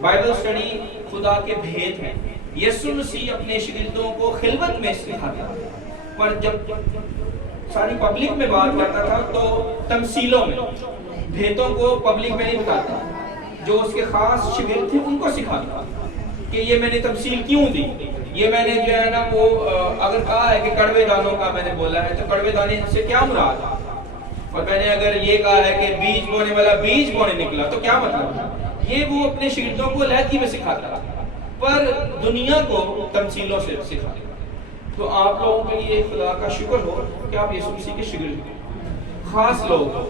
Bible study خدا کے بھید ہیں. یسوع مسیح اپنے شاگردوں کو خلوت میں سکھاتا تھا، پر جب ساری پبلک میں بات کرتا تھا تو تمثیلوں میں، بھیدوں کو پبلک میں نہیں بتاتا. جو اس کے خاص شاگرد تھے ان کو سکھاتا کہ یہ میں نے تمثیل کیوں دی، یہ میں نے جو ہے نا وہ اگر کہا ہے کہ کڑوے دانوں کا میں نے بولا ہے تو کڑوے دانے سے کیا مراد ہے، اور میں نے اگر یہ کہا ہے کہ بیج بونے والا بیج بونے نکلا تو کیا مطلب ہے. یہ وہ اپنے شاگردوں کو علیحدگی میں سکھاتا پر دنیا کو تمثیلوں سے سکھاتا. تو آپ لوگوں کے لیے خدا کا شکر ہو کہ آپ یسوع مسیح کے شاگرد ہو، خاص لوگ ہو،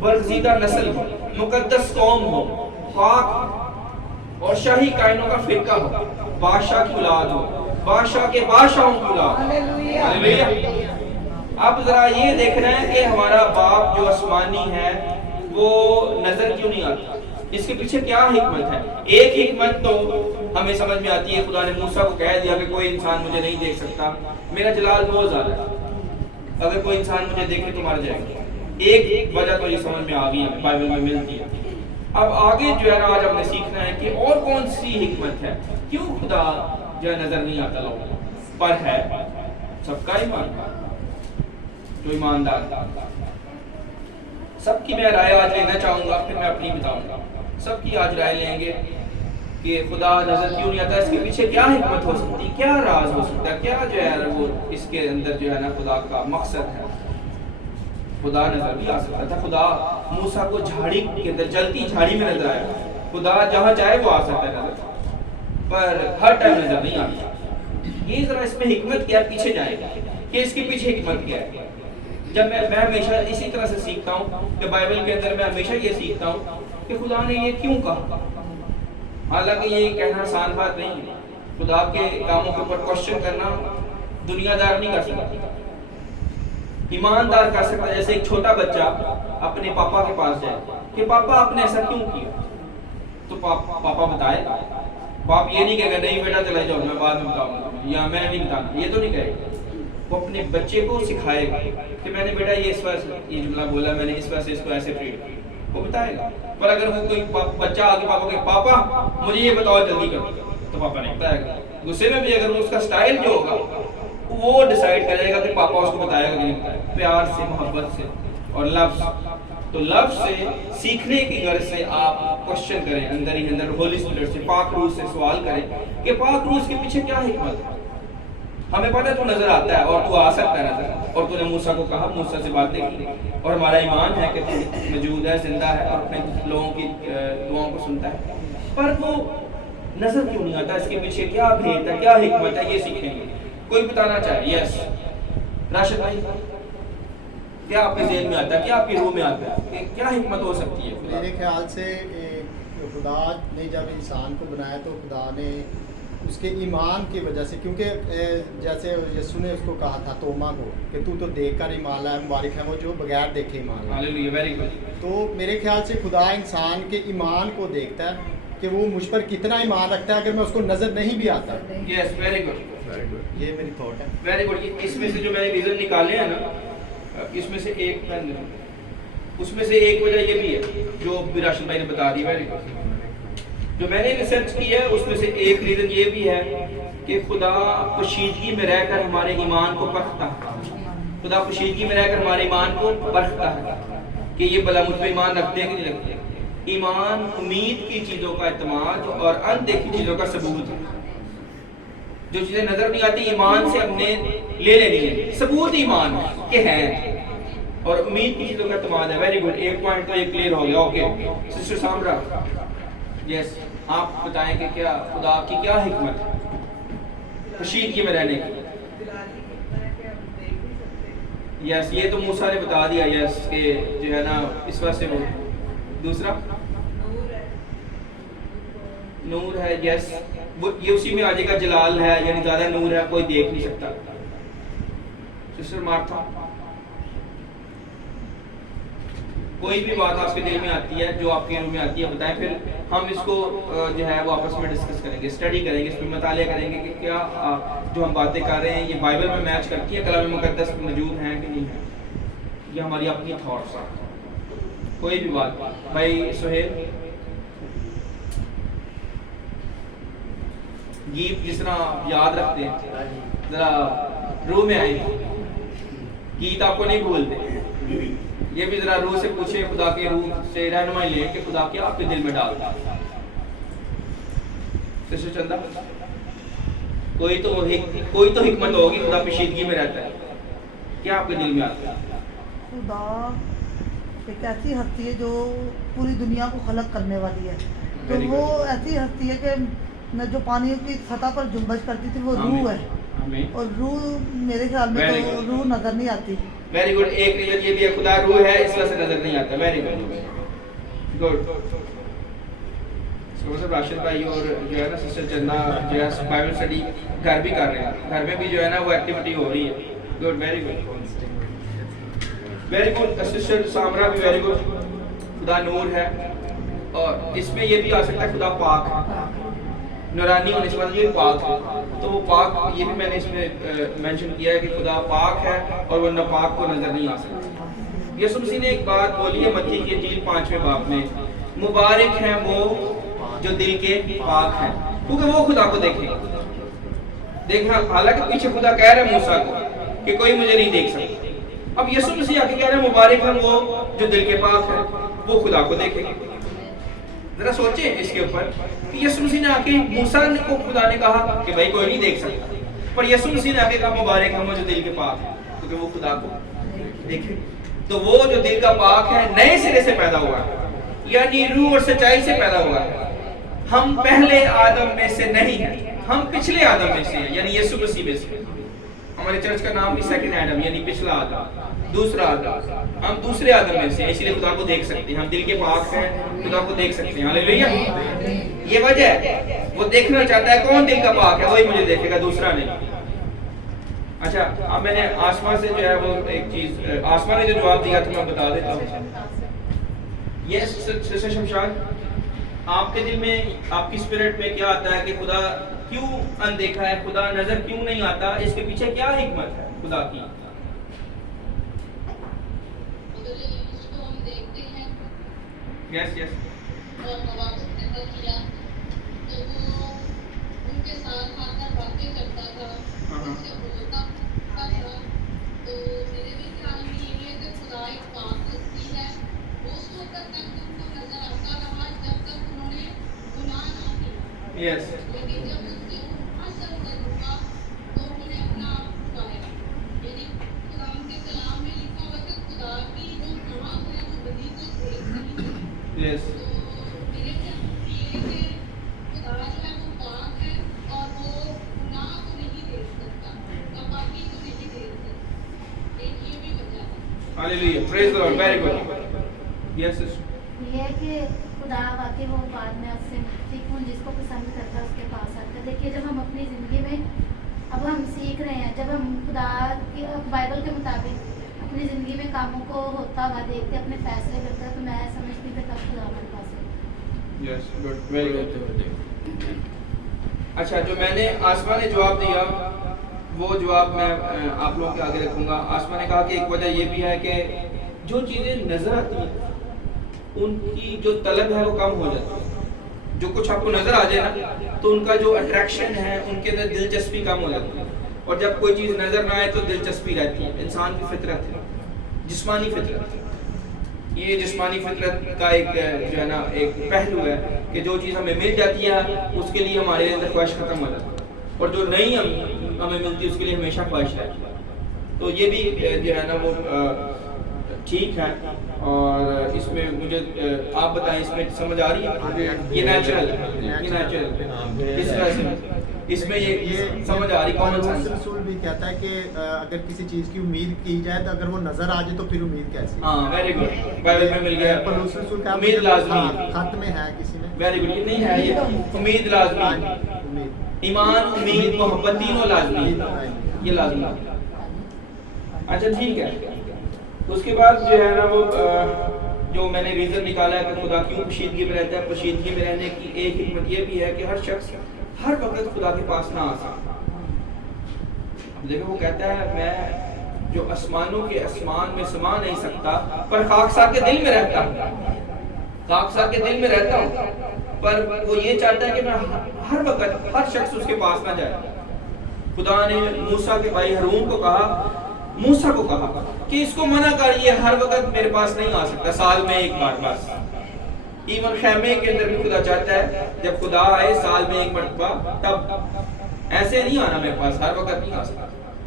برگزیدہ نسل ہو، مقدس قوم ہو، پاک اور شاہی کائنوں کا فرقہ ہو، بادشاہ کی اولاد ہو، بادشاہ کے بادشاہوں کی اولاد. ہاللیلویہ. اب ذرا یہ دیکھنا ہے کہ ہمارا باپ جو آسمانی ہے وہ نظر کیوں نہیں آتا، اس کے پیچھے کیا حکمت ہے. ایک حکمت تو ہمیں سمجھ میں آتی ہے، خدا نے موسیٰ کو کہہ دیا کہ کوئی انسان مجھے نہیں دیکھ سکتا، میرا جلال بہت زیادہ ہے، اگر کوئی انسان مجھے دیکھے تو مر جائے گا. ایک وجہ تو یہ سمجھ میں آ گئی ہے، بائبل میں ملتی ہے. اب آگے جو ہے نا آج ہم نے سیکھنا ہے کہ اور کون سی حکمت ہے، کیوں خدا جو ہے نظر نہیں آتا لوگوں پر ہے. سب کا ایمان، جو ایماندار، سب کی میں رائے آج لینا چاہوں گا، پھر میں اپنی بتاؤں گا. سب کی آج رائے لیں گے کہ خدا نظر کیوں نہیں آتا، اس کے پیچھے کیا حکمت ہو سکتی، کیا راز ہو سکتا ہے، کیا جو ہے وہ اس کے اندر جو ہے نا خدا کا مقصد ہے. خدا نظر بھی آ سکتا تھا. خدا موسیٰ کو جھاڑی کے اندر جلتی جھاڑی میں نظر آیا. خدا جہاں چاہے وہ آ سکتا ہے نظر، پر ہر ٹائم نظر نہیں آتا. یہ ذرا اس میں حکمت کیا پیچھے جائے گا کہ اس کے پیچھے حکمت کیا ہے. جب میں ہمیشہ اسی طرح سے سیکھتا ہوں کہ بائبل کے اندر میں ہمیشہ یہ سیکھتا ہوں کہ خدا نے یہ کیوں کہا. حالانکہ یہ کہنا آسان بات نہیں ہے. خدا کے کاموں کے اوپر کوشچن کرنا دنیا دار نہیں کر سکتا، ایماندار کر سکتا ہے. جیسے ایک چھوٹا بچہ اپنے پاپا کے پاس جائے کہ پاپا آپ نے ایسا کیوں کیا، تو پاپا بتائے. باپ یہ نہیں کہے گا نہیں بیٹا چلے جاؤ میں بعد میں بتاؤں گا، یا میں نہیں بتانا، یہ تو نہیں کہے گا. وہ اپنے بچے کو سکھائے گا کہ میں نے بیٹا یہ اس وجہ سے یہ جملہ بولا، میں نے اس وجہ سے اس کو ایسے ٹریٹ کیا، وہ بتائے گا. پر اگر وہ کوئی بچہ آگے پاپا کہ پاپا مجھے یہ بتاؤ جلدی کرو، تو پاپا نہیں بتائے گا. غصے میں بھی اگر اس کا سٹائل جو ہوگا وہ ڈیسائیڈ کرے گا کہ پاپا اس کو بتائے گا کہ نہیں بتائے. پیار سے، محبت سے اور لفظ، تو لفظ سے سیکھنے کی غرض سے آپ کوشچن کریں، اندر ہی اندر ہولی اسپرٹ سے، پاک روح سے سوال کریں کہ پاک روح کے پیچھے کیا حکمت ہے. ہمیں پتہ ہے تو نظر آتا ہے اور تو آ سکتا ہے نظر، اور تو نے موسیٰ کو کہا، موسیٰ سے باتیں کی، اور ہمارا ایمان ہے کہ تو موجود ہے، زندہ ہے اور اپنے لوگوں کی دعاؤں کو سنتا ہے. پر وہ نظر کیوں نہیں آتا، اس کے پیچھے کیا بھید ہے، کیا حکمت ہے، یہ سیکھیں گے. کوئی بتانا چاہے؟ یس راشد بھائی، کیا آپ کے ذہن میں آتا ہے، کیا آپ کی روح میں آتا ہے کہ کیا حکمت ہو سکتی ہے؟ میرے خیال سے خدا نے جب انسان کو بنایا تو خدا نے اس کے ایمان کی وجہ سے، کیونکہ جیسے یسوع نے اس کو کہا تھا توما کو کہ تو دیکھ کر ایمان لایا، مبارک ہے وہ جو بغیر دیکھے ایمان لایا. ہاللیلویہ، ویری گڈ. تو میرے خیال سے خدا انسان کے ایمان کو دیکھتا ہے کہ وہ مجھ پر کتنا ایمان رکھتا ہے اگر میں اس کو نظر نہیں بھی آتا. یس ویری گڈ، یہ میری تھاٹ ہے. Very good. اس میں سے جو میں نے ریزن نکالے ہیں نا، اس میں سے ایک اس میں سے ایک وجہ یہ بھی ہے جو راشد بھائی نے بتا دی. Very good. جو میں نے ریسرچ کی ہے اس میں سے ایک ریزن یہ بھی ہے کہ خدا پوشیدگی میں رہ کر ہمارے ایمان کو پرکھتا ہے. خدا پوشیدگی میں رہ کر ہمارے ایمان کو پرکھتا ہے کہ یہ بلا مجھ پہ ایمان رکھتے ہیں کہ نہیں رکھتے. ایمان امید کی چیزوں کا اعتماد اور اندیکھی چیزوں کا ثبوت ہے. جو چیزیں نظر نہیں آتی ایمان سے ہم نے لے لینی ہے، ثبوت ایمان کہ ہیں، اور امید کی چیزوں کا اعتماد ہے. Very good. ایک پوائنٹ تو یہ کلیئر ہو گیا. اوکے سسٹر سامرا، یس آپ بتائیں کہ کیا خدا کی کیا حکمت ہے پوشیدگی میں رہنے کی؟ یس یہ تو موسیٰ نے بتا دیا. یس کہ جو ہے نا اس وجہ سے وہ دوسرا نور ہے. یس یہ اسی میں آ جائے گا، جلال ہے یعنی زیادہ نور ہے، کوئی دیکھ نہیں سکتا. سسٹر مارتھا، کوئی بھی بات آپ کے دل میں آتی ہے، جو آپ کے دل میں آتی ہے بتائیں، پھر ہم اس کو جو ہے وہ آپس میں ڈسکس کریں گے، اسٹڈی کریں گے، اس پہ مطالعہ کریں گے کہ کیا جو ہم باتیں کر رہے ہیں یہ بائبل میں میچ کرتی ہیں، کلام مقدس میں موجود ہیں کہ نہیں ہے. یہ ہماری اپنی تھاٹس ہیں. کوئی بھی بات. بھائی سہیل، گیت جس طرح آپ یاد رکھتے ہیں, ذرا روح میں آئیں, گیت آپ کو نہیں بھولتے, یہ بھی ذرا روح سے پوچھیں, خدا کے روح سے رہنمائی لیں کہ خدا کیا آپ کے دل میں ڈالتا. چندہ کوئی تو حکمت ہوگی, خدا پیچیدگی میں رہتا ہے, کیا آپ کے دل میں آتا ہے؟ خدا ایک ایسی ہستی ہے جو پوری دنیا کو خلق کرنے والی ہے, تو وہ ایسی ہستی ہے کہ جو پانی کی سطح پر جنبش کرتی تھی وہ روح ہے, اور روح میرے خیال میں تو روح نظر نہیں آتی. Very good. ایک ریزن یہ بھی ہے خدا روح ہے اس وجہ سے نظر نہیں آتا. Very good good. مطلب راشد بھائی اور جو ہے نا سسٹر چندہ جو ہے بائبل اسٹڈی گھر بھی کر رہے ہیں, گھر میں بھی جو ہے نا وہ ایکٹیویٹی ہو رہی ہے. Good, very good very good. Sister Samra بھی ویری گڈ. خدا نور ہے, اور اس میں یہ بھی آ سکتا ہے خدا پاک ہے, نورانی ہونے سے بعد یہ پاک ہے, تو وہ پاک یہ بھی میں نے اس میں مینشن کیا ہے کہ خدا پاک ہے اور وہ ناپاک کو نظر نہیں آ سکتا. یسوع مسیح نے ایک بات بولی ہے متی کی انجیل 5ویں باب میں, مبارک ہیں وہ جو دل کے پاک ہیں کیونکہ وہ خدا کو دیکھیں گے. دیکھنا, حالانکہ پیچھے خدا کہہ رہے ہیں موسیٰ کو کہ کوئی مجھے نہیں دیکھ سکتا, اب یسوع مسیح آ کے کہہ رہے ہیں مبارک ہیں وہ جو دل کے پاک ہیں, وہ خدا کو دیکھیں گے. ذرا سوچیں اس کے اوپر کہ یسوع مسیح نے آ کے موسیٰ کو خدا نے کہا کہ بھائی کوئی نہیں دیکھ سکتا, پر یسوع مسیح نے آ کے کہا مبارک ہیں وہ جو دل کے پاک ہیں کیونکہ وہ خدا کو دیکھیں. تو وہ جو دل کا پاک ہے نئے سرے سے پیدا ہوا ہے, یعنی روح اور سچائی سے پیدا ہوا ہے. ہم پہلے آدم میں سے نہیں ہیں, ہم پچھلے آدم میں سے ہیں, یعنی یسوع مسیح میں سے. ہمارے چرچ کا نام بھی سیکنڈ آدم یعنی پچھلا آدم, دوسرا آدم. ہم دوسرے آدم میں سے ہیں, اس لیے خدا کو دیکھ سکتے ہیں. ہم دل کے پاک ہیں, خدا کو دیکھ سکتے ہیں. ہاللیلویہ. یہ وجہ ہے, وہ دیکھنا چاہتا ہے کون دل کا پاک ہے, وہی مجھے دیکھے گا, دوسرا نہیں. اچھا, اب میں نے آسمان سے جو ہے وہ ایک چیز, آسمان نے جو جواب دیا تھا میں بتا دیتا ہوں. یہ سسٹر شمشاد, آپ کے دل میں, آپ کی اسپرٹ میں کیا آتا ہے کہ خدا کیوں اندیکھا ہے, خدا نظر کیوں نہیں آتا, اس کے پیچھے کیا حکمت ہے خدا کی؟ یس یس. Yes. Yes. Hallelujah. Praise the Lord. Very good. Yes, sister. یہ ہے کہ خدا واقعی وہ بعد میں اس سے سیکھوں جس کو پسند کرتا ہے اس کے پاس آتا ہے. دیکھیے جب ہم اپنی زندگی میں اب ہم سیکھ رہے ہیں, جب ہم خدا کی بائبل کے مطابق اپنی زندگی میں کاموں کو ہوتا ہوا دیکھتے اپنے فیصلے کرتے ہیں, تو میں سمجھتی کہ تب خدا ہمارے پاس ہے. Yes, good. Very good. اچھا, جو میں نے آسمان نے جواب دیا وہ جواب میں آپ لوگوں کے آگے رکھوں گا. آسمان نے کہا کہ ایک وجہ یہ بھی ہے کہ جو چیزیں نظر آتی ہیں ان کی جو طلب ہے وہ کم ہو جاتی ہے. جو کچھ آپ کو نظر آ جائے نا تو ان کا جو اٹریکشن ہے ان کے اندر دلچسپی کم ہو جاتی ہے, اور جب کوئی چیز نظر نہ آئے تو دلچسپی رہتی ہے. انسان کی فطرت ہے, جسمانی فطرت. یہ جسمانی فطرت کا ایک جو ہے نا ایک پہلو ہے کہ جو چیز ہمیں مل جاتی ہے اس کے لیے ہمارے اندر خواہش ختم ہو جاتی ہے, اور جو نہیں ہمیں ملتی اس کے لیے ہمیشہ خواہش رہتی ہے. تو یہ بھی جو ہے نا وہ ٹھیک ہے, اور اس میں مجھے آپ بتائیں اس میں سمجھ آ رہی ہے؟ یہ نیچرل ہے, یہ نیچرل اس طرح سے اس میں یہ سمجھ آ رہی. کامن سینس رسول بھی کہتا ہے کہ اگر کسی چیز کی امید کی جائے تو اگر وہ نظر آ جائے تو پھر امید کیسی؟ ہاں, ویری گڈ. بائبل میں مل گیا پولس رسول کا امید لازمی ہے. خط میں ہے کسی میں. Very good. یہ نہیں ہے, یہ امید لازمی ہے. ایمان, امید, محبت تینوں لازمی ہے, یہ لازمی ہے. اچھا ٹھیک ہے. اس کے بعد جو ہے نا وہ جو میں نے ریزن نکالا ہے کہ خدا کیوں پوشیدگی میں رہتا ہے. پوشیدگی میں رہنے کی ایک حکمت یہ بھی ہے کہ ہر شخص ہر وقت خدا کے پاس نہ آ سکتا. اب دیکھو وہ کہتا ہے میں جو آسمانوں کے آسمان میں سما نہیں سکتا پر خاکسار کے دل میں رہتا ہوں, خاکسار کے دل میں رہتا ہوں. پر وہ یہ چاہتا ہے کہ میں ہر وقت ہر شخص اس کے پاس نہ جائے. خدا نے موسیٰ کے بھائی ہارون کو کہا، موسیٰ کو کہا کہ اس کو منع کر، یہ ہر وقت میرے پاس نہیں آ سکتا، سال میں ایک بار بس. ایون خیمے کے اندر بھی خدا چاہتا ہے جب خدا آئے سال میں ایک مرتبہ، تب ایسے نہیں آنا میرے پاس، ہر وقت نہیں آ سکتا.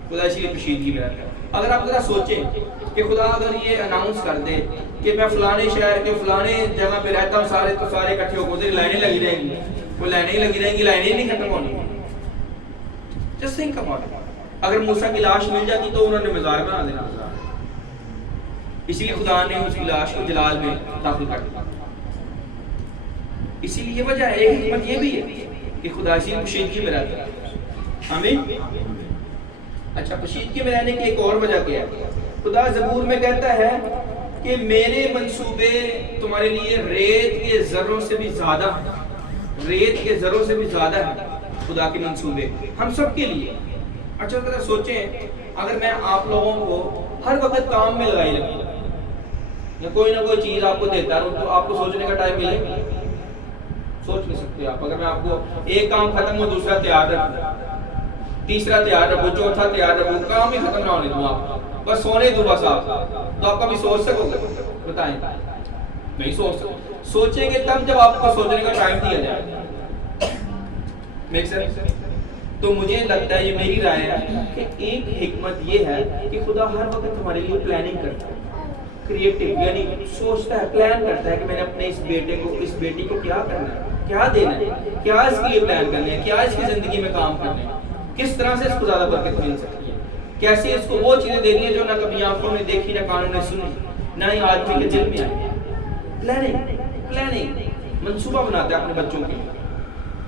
خدا اسی لیے کشیدگی میں رہتا ہے. اگر آپ ذرا سوچیں کہ خدا اگر یہ اناؤنس کر دے کہ میں فلانے شہر کے فلانے جگہ پہ رہتا ہوں، سارے تو سارے اکٹھے ہو کے لائنیں لگی رہیں گی، وہ لائنیں ہی لگی رہیں گی، لائنیں ہی نہیں ختم ہونی. Just think about it. اگر موسیٰ کی لاش مل جاتی تو انہوں نے مزار بنا دینا. اسی لیے خدا نے اس کی لاش کو جلال میں داخل کر دیا. اسی لیے وجہ ہے، ایک حکمت یہ بھی ہے کہ خدا اسی پوشیدگی میں رہتا ہے. آمین. اچھا، پوشیدگی میں رہنے کی ایک اور وجہ کیا ہے؟ خدا زبور میں کہتا ہے کہ میرے منصوبے تمہارے لیے ریت کے ذروں سے بھی زیادہ ہیں. ریت کے ذروں سے بھی زیادہ ہیں خدا کے منصوبے ہم سب کے لیے. اچھا ذرا سوچیں، اگر میں آپ لوگوں کو ہر وقت کام میں لگائی رکھوں یا کوئی نہ کوئی چیز آپ کو دیتا رہوں تو آپ کو سوچنے کا ٹائم ملے گا؟ سوچ نہیں سکتے آپ. اگر میں آپ کو ایک کام ختم ہو دوسرا تیار رکھوں، تیسرا تیار رکھوں، چوتھا تیار رکھوں، کام ہی ختم نہ ہونے دوں آپ، بس سونے دوں بس آپ، تو آپ کبھی سوچ سکو گے؟ بتائیں. نہیں سوچ سکتے. سوچیں گے تب جب آپ کو سوچنے کا ٹائم دیا جائے. Make sense? تو مجھے لگتا ہے، یہ میری رائے ہے کہ ایک حکمت یہ ہے کہ خدا ہر وقت ہمارے لیے پلاننگ کرتا ہے، کریٹو، یعنی سوچتا ہے، پلان کرتا ہے کہ میں نے اپنے اس بیٹے کو، اس بیٹی کو کیا کرنا ہے، کیا دینا ہے، کیا اس کے لیے پلان کرنا ہے، کیا اس کی زندگی میں کام کرنا ہے، کس طرح سے اس کو زیادہ برکت مل سکتی ہے، کیسے اس کو وہ چیزیں دینی ہے جو نہ کبھی آنکھوں نے دیکھی، نہ کانوں نے سنی، نہ ہی آدمی کے دل میں آئی. پلاننگ منصوبہ بناتا ہے اپنے بچوں کے لیے.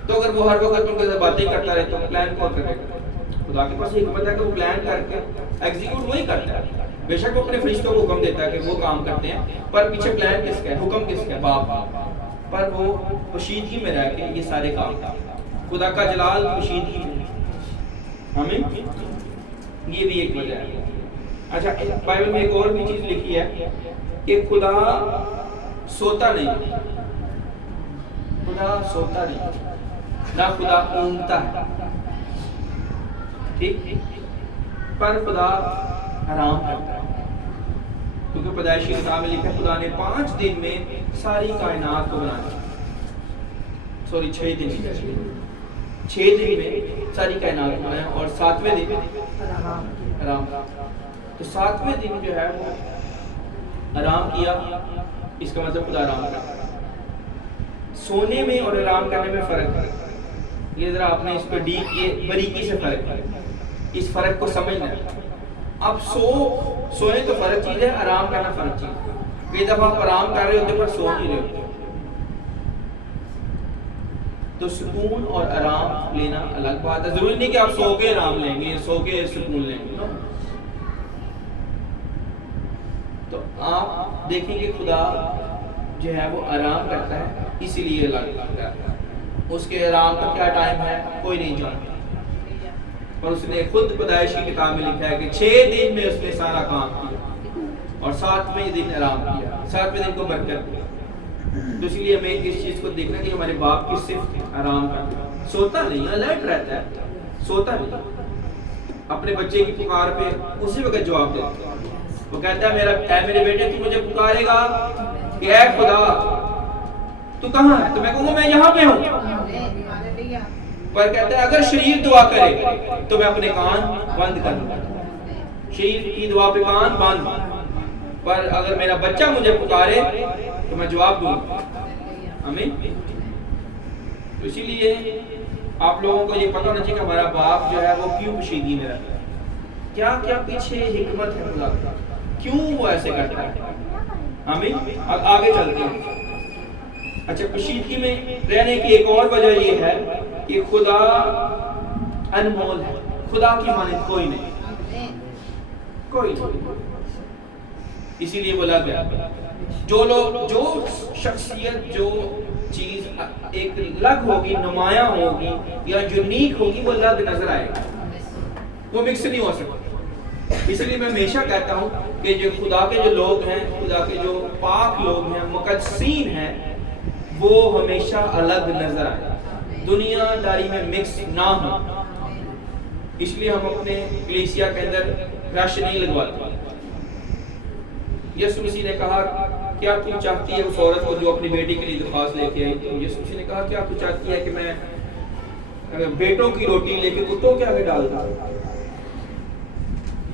تو اگر وہ ہر وقت ان کے ساتھ باتیں کرتا رہے تو پلان کون کرے گا؟ خدا کے پاس حکمت ہے کہ وہ پلان کر کے ایگزیکیوٹ وہی کرتا ہے. بے شک وہ اپنے فرشتوں کو حکم دیتا ہے کہ وہ کام کرتے ہیں، پر پیچھے پلان کس کا ہے، حکم کس کا ہے؟ باپ. پر وہ پوشیدگی میں رہ کے یہ سارے کام کرتا ہے. خدا کا جلال پوشیدگی میں. آمین. یہ بھی ایک وجہ ہے. اچھا، بائبل میں ایک اور بھی چیز لکھی ہے کہ خدا سوتا نہیں. خدا سوتا نہیں، نہ خدا اونگتا ہے. ٹھیک، پر خدا آرام کرتا ہے. کیونکہ پیدائش کی کتاب میں لکھا ہے خدا نے 5 دن میں ساری کائنات کو بنایا. 6 دن میں ساری کائنات کو بنایا اور 7ویں دن آرام. تو 7ویں دن جو ہے وہ آرام کیا. اس کا مطلب خدا آرام کرتا ہے. سونے میں اور آرام کرنے میں فرق ہے. یہ ذرا آپ نے اس پہ باریکی سے فرق ہے، اس فرق کو سمجھنا ہے. اب سوئے تو فرق چیز ہے، آرام کرنا فرق چیز ہے. کئی دفعہ آپ آرام کر رہے ہوتے پر سو نہیں رہے ہوتے. تو سکون اور آرام لینا الگ بات ہے. ضروری نہیں کہ آپ سو کے آرام لیں گے، سو کے سکون لیں گے. تو آپ دیکھیں کہ خدا جو ہے وہ آرام کرتا ہے، اسی لیے الگ کرتا ہے. اس کے آرام کا کیا ٹائم ہے کوئی نہیں جانتا. اور اس نے خود پیدائش کی کتاب میں لکھا ہے کہ 6 دن میں اس نے سارا کام کیا اور 7ویں دن آرام کیا، 7ویں دن کو برکت دیا. تو اس لیے ہمیں اس چیز کو دیکھنا کہ ہمارے باپ کی صرف آرام کرتا ہے، سوتا نہیں، الرٹ رہتا ہے، سوتا نہیں. اپنے بچے کی پکار پہ اسی وقت جواب دیتا ہے. وہ کہتا ہے اے میرے بیٹے تو مجھے پکارے گا کہ اے خدا تو کہاں ہے؟ تو میں کہوں گا میں یہاں پہ ہوں. پر کہتا ہے اگر شریر دعا کرے تو میں اپنے کان بند کر دوں. شریر کی دعا پہ کان بند، پر اگر میرا بچہ مجھے پکارے تو میں جواب دوں. آمین. تو اسی لیے آپ لوگوں کو یہ پتہ ہونا چاہیے کہ ہمارا باپ جو ہے وہ کیوں پوشیدگی میں رہتا ہے. کیا کیا پیچھے حکمت ہے خدا کا، کیوں وہ ایسے کرتا ہے. آمین. اب آگے چلتے ہیں. اچھا، پوشیدگی میں رہنے کی ایک اور وجہ یہ ہے کہ خدا انمول ہے. خدا کی مانند کوئی نہیں، کوئی نہیں. اسی لیے بولا گیا جو شخصیت، جو چیز ایک الگ ہوگی، نمایاں ہوگی یا یونیک ہوگی، وہ الگ نظر آئے گا، وہ مکس نہیں ہو سکتا. اس لیے میں ہمیشہ کہتا ہوں کہ جو خدا کے جو لوگ ہیں، خدا کے جو پاک لوگ ہیں، مقدسین ہیں، وہ ہمیشہ الگ نظر آئے, دنیا داری میں مکس نہ ہو. اس لیے ہم اپنے کلیسیا کے اندر رش نہیں لگواتے. یسوع مسیح نے کہا کیا تو چاہتی ہے, اس عورت کو جو اپنی بیٹی کے لیے درخواست لے کے آئی, تو یسوع مسیح نے کہا کیا تو چاہتی ہے کہ میں بیٹوں کی روٹی لے کے کتوں کے آگے ڈال دوں؟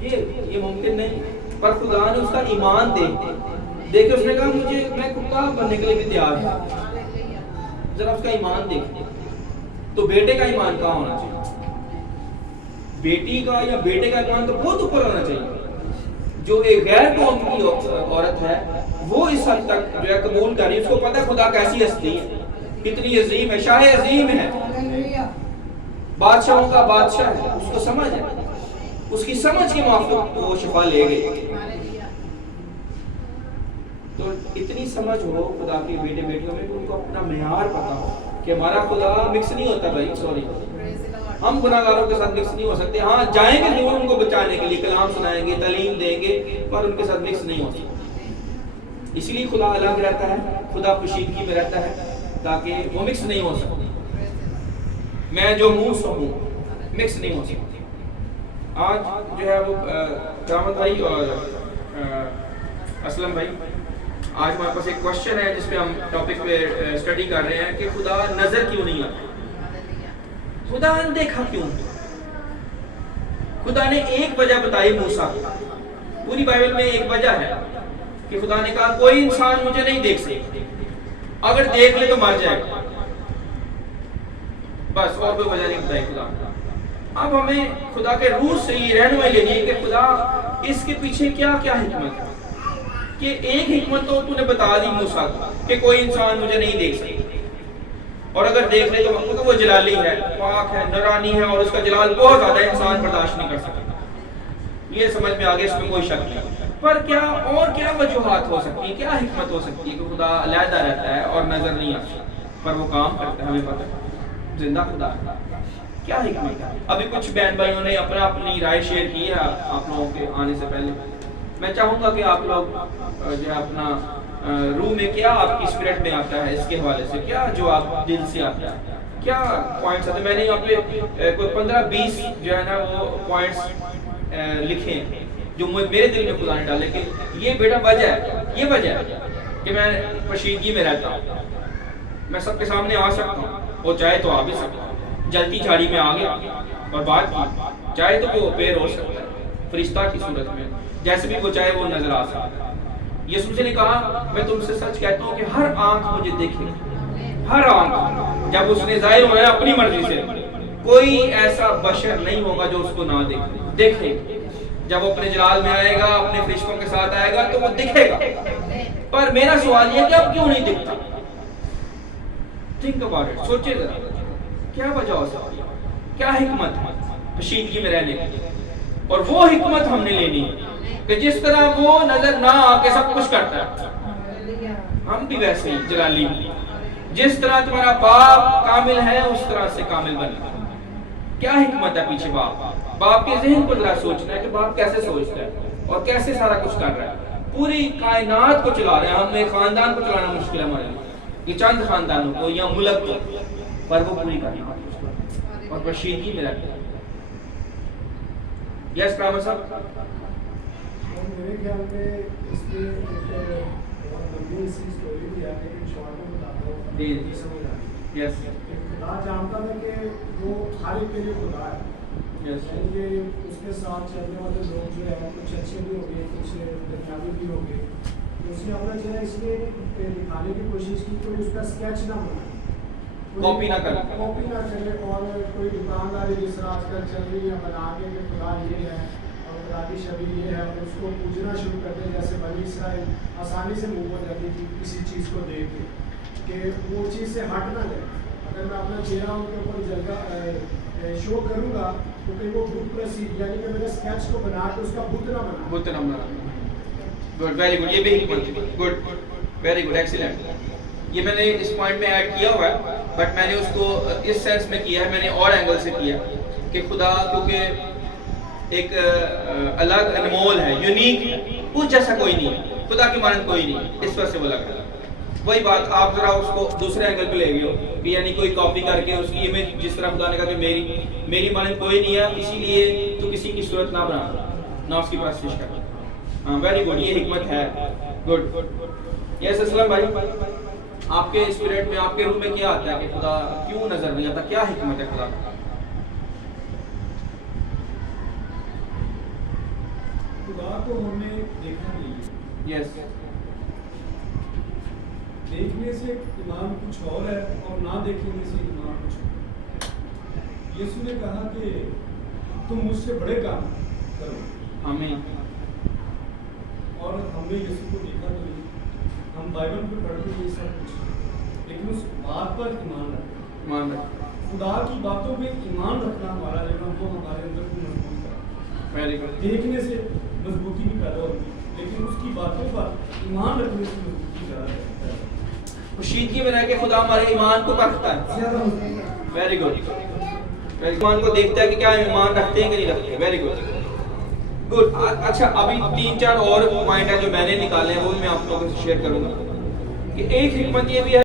یہ ممکن نہیں. پر خدا نے اس کا ایمان دیکھے, اس نے کہا مجھے میں کتا بننے کے لیے بھی تیار ہوں. ذرا اس کا ایمان دیکھیں. تو بیٹے کا ایمان کہاں ہونا چاہیے؟ بیٹی کا یا بیٹے کا ایمان تو بہت اوپر ہونا چاہیے. جو ایک غیر قوم کی عورت ہے وہ اس حد تک جو ہے قبول کر رہی ہے, اس کو پتہ ہے خدا کیسی ہستی ہے, کتنی عظیم ہے, شاہ عظیم ہے, بادشاہوں کا بادشاہ ہے. اس کو سمجھ ہے, اس کی سمجھ کے موافق وہ شفا لے گئی. تو اتنی سمجھ ہو خدا کے بیٹے بیٹیوں میں کہ ان کو اپنا معیار پتا ہو کہ ہمارا خدا مکس نہیں ہوتا. بھائی سوری, ہم گناہگاروں کے ساتھ مکس نہیں ہو سکتے. ہاں جائیں گے ضرور ان کو بچانے کے لیے, کلام سنائیں گے, تعلیم دیں گے, پر ان کے ساتھ مکس نہیں ہو سکتے. اس لیے خدا الگ رہتا ہے, خدا پوشیدگی میں رہتا ہے تاکہ وہ مکس نہیں ہو سکتے. میں جو ہوں سو ہوں, مکس نہیں ہو سکتے. آج جو ہے وہ کرامت بھائی اور اسلم بھائی, آج ہمارے پاس ایک کوشچن ہے جس پہ ہم ٹاپک پہ اسٹڈی کر رہے ہیں کہ خدا نظر کیوں نہیں آتا, خدا اندیکھا کیوں. خدا نے ایک وجہ بتائی موسیٰ کو, پوری بائبل میں ایک وجہ ہے کہ خدا نے کہا کوئی انسان مجھے نہیں دیکھ سکتے, اگر دیکھ لے تو مر جائے گا. بس اور کوئی وجہ نہیں بتائی خدا. اب ہمیں خدا کے روح سے یہ رہنمائی لینی ہے کہ خدا اس کے پیچھے کیا کیا حکمت ہے. کہ ایک حکمت تو نے بتا دی موسیٰ کو کہ کوئی انسان مجھے نہیں دیکھ سکتا, اور اگر دیکھ لے تو وہ جلالی ہے, پاک ہے, نورانی ہے, اور اس کا جلال بہت زیادہ ہے, انسان برداشت نہیں کر سکتا. یہ سمجھ میں آگے, اس میں کوئی شک نہیں. پر کیا اور کیا وجوہات ہو سکتی ہیں, کیا حکمت ہو سکتی ہے کہ خدا علیحدہ رہتا ہے اور نظر نہیں آتا پر وہ کام کرتا ہے. ہمیں پتہ ہے زندہ خدا ہے, کیا حکمت ہے. ابھی کچھ بہن بھائیوں نے اپنی رائے شیئر کی ہے آپ لوگوں کے آنے سے پہلے. میں چاہوں گا کہ آپ لوگ جو ہے اپنا روح میں کیا آپ کی اسپرٹ میں آتا ہے, اس کے حوالے سے کیا جو آپ دل سے آتا ہے, کیا پوائنٹس آتے ہیں. میں نے یہاں پہ کوئی 15-20 جو ہے نا وہ پوائنٹس لکھے ہیں جو میرے دل میں خدا نے ڈالے کہ یہ بیٹا وجہ ہے, یہ وجہ ہے کہ میں پوشیدگی میں رہتا ہوں, میں سب کے سامنے آ سکتا ہوں, وہ چاہے تو آ بھی سکتا ہوں, جلتی جھاڑی میں آ گیا اور بات کی, چاہے تو وہ پیر ہو سکتا ہے فرشتہ کی صورت میں, جیسے بھی وہ چاہے وہ نظر آ سکتا ہے. یسوع نے کہا میں تم سے سچ کہتا ہوں کہ ہر آنکھ مجھے دیکھے, ہر آنکھ, جب اس نے ظاہر ہونا ہے اپنی مرضی سے, کوئی ایسا بشر نہیں ہوگا جو اس کو نہ دیکھے. جب وہ اپنے جلال میں آئے گا, اپنے فرشتوں کے ساتھ آئے گا تو وہ دکھے گا. پر میرا سوال یہ کہ اب کیوں نہیں دکھتا؟ تھنک اباؤٹ اٹ, سوچے ذرا کیا وجہ ہو سکتی ہے, کیا حکمت ہے پوشیدگی میں رہنے کی. اور وہ حکمت ہم نے لینی ہے کہ جس طرح وہ نظر نہ آ کے سب کچھ کرتا ہے, ہم بھی ویسے ہی جلالی, جس طرح تمہارا باپ کامل ہے اس طرح سے کامل بننا. کیا حکمت ہے پیچھے باپ کے ذہن کو ذرا سوچنا ہے کہ باپ کیسے سوچتا ہے اور کیسے سارا کچھ کر رہا ہے. پوری کائنات کو چلا رہے ہیں, ہم ایک خاندان کو چلانا مشکل ہے ہمارے لیے, یہ چند خاندانوں کو یا ملک کو, پر وہ پوری کائنات اور پوشیدگی میں رہتے ہیں. یس کرامر صاحب. میرے خیال میں اس میں ایک لمبی سی اسٹوری بھی ہے لیکن شارٹ میں بتاتا ہوں جی سمجھ آ رہی. یس, خدا جانتا ہے کہ وہ ہر ایک کے لیے خدا ہے. یس, کیونکہ اس کے ساتھ چلنے والے لوگ جو ہے کچھ اچھے بھی ہو گئے, کچھ دنیاوی بھی ہو گئے. اس نے اپنا جو ہے اس لیے دکھانے کی کوشش کی کوئی اس کا اسکیچ نہ بنائے, کاپی نہ کرے, کاپی نہ کرے, اور کوئی دکانداری جس طرح آج کل چل رہی ہے بنا کے کہ خدا یہ ہے اور خدا کی شبیہ یہ ہے, اور اس کو پوجنا شروع کر دیں. جیسے بنی اسرائیل آسانی سے منہ ہو جاتی تھی کسی چیز کو دیکھ کے کہ وہ چیز سے ہٹ نہ جائے. اگر میں اپنا چہرہ ان کے اوپر جلگا شو کروں گا تو کہیں وہ بت پرسید, یعنی کہ میرے اسکیچ کو بنا کے اس کا بت نہ بنا. گڈ, ویری گڈ, یہ بھی حکمت, گڈ, ویری گڈ, ایکسیلنٹ. یہ میں نے اس پوائنٹ میں ایڈ کیا ہوا ہے, بٹ میں نے اس کو اس سینس میں کیا ہے, میں نے اور اینگل سے کیا کہ خدا کیونکہ ایک الگ انمول ہے, یونیک ہے, اس جیسا کوئی نہیں ہے, خدا کی مانند کوئی نہیں ہے, اس وجہ سے وہ لگ رہا ہے. وہی بات آپ ذرا اس کو دوسرے اینگل پہ لے گئے ہو کہ یعنی کوئی کاپی کر کے اس کی امیج جس طرح خدا نے کہا کہ میری مانند کوئی نہیں ہے، اسی لیے تو کسی کی صورت نہ بنا، نہ اس کی پرستش کر. ہاں ویری گڈ، یہ حکمت ہے. گڈ. یس اسلم بھائی، آپ کے اسپرٹ میں، آپ کے روح میں کیا آتا ہے کہ خدا کیوں نظر نہیں آتا؟ کیا حکمت ہے خدا کی؟ خدا کو ہمیں دیکھنا نہیں ہے. یس. دیکھنے سے ایمان کچھ اور ہے اور نہ دیکھنے سے ایمان کچھ اور. یسوع نے کہا کہ تم مجھ سے بڑے کام کرو. آمین. اور ہم نے یسوع کو دیکھا تو نہیں، ہم بائبل پہ پڑھتے ہیں سب کچھ، لیکن اس بات پر ایمان رکھنا، ایمان رکھ. خدا کی باتوں پہ ایمان رکھنا ہمارا جو ہے وہ ہمارے اندر کو مضبوط کرتا ہے. Very good. دیکھنے سے مضبوطی بھی پیدا ہوتی ہے، لیکن اس کی باتوں پر ایمان رکھنے سے مضبوطی زیادہ پیدا ہوتی ہے. خشیدگی میں رہ کے خدا ہمارے ایمان کو پرکھتا ہے. Very good. ایمان کو دیکھتا ہے کہ کیا ایمان رکھتے ہیں کہ نہیں رکھتے. Very good. گڈ. اچھا ابھی 3-4 اور پوائنٹ ہے جو میں نے نکالے ہیں، وہ بھی میں آپ لوگوں سے شیئر کروں گا کہ ایک حکمت یہ بھی ہے